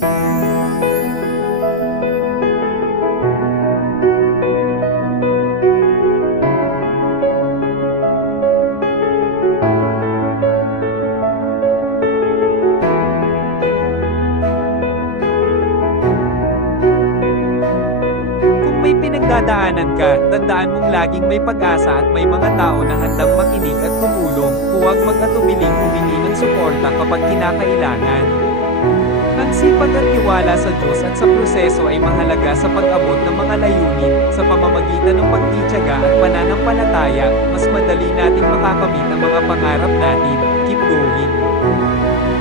Kung may pinagdadaanan ka, tandaan mong laging may pag-asa at may mga tao na handang makinig at tumulong. Huwag mag-atubiling humingi ng suporta kapag kinakailangan. Ang sipag at tiwala sa Diyos at sa proseso ay mahalaga sa pag-abot ng mga layunin. Sa pamamagitan ng pagtitiyaga at pananampalataya, mas madali nating makakamit ang mga pangarap natin. Keep going.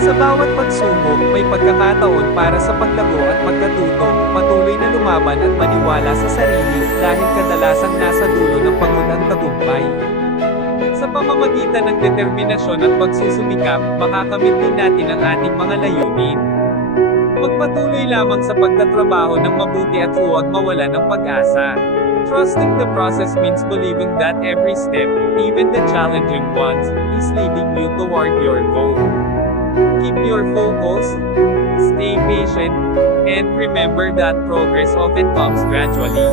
Sa bawat pagsubok, may pagkakataon para sa paglago at pagkatuto. Patuloy na lumaban at maniwala sa sarili, dahil kadalasang nasa dulo ng pagod ang tagumpay. Sa pamamagitan ng determinasyon at pagsusumikap, makakamit din natin ang ating mga layunin. Magpatuloy lamang sa pagtatrabaho ng mabuti at huwag mawalan ng pag-asa. Trusting the process means believing that every step, even the challenging ones, is leading you toward your goal. Keep your focus, stay patient, and remember that progress often comes gradually.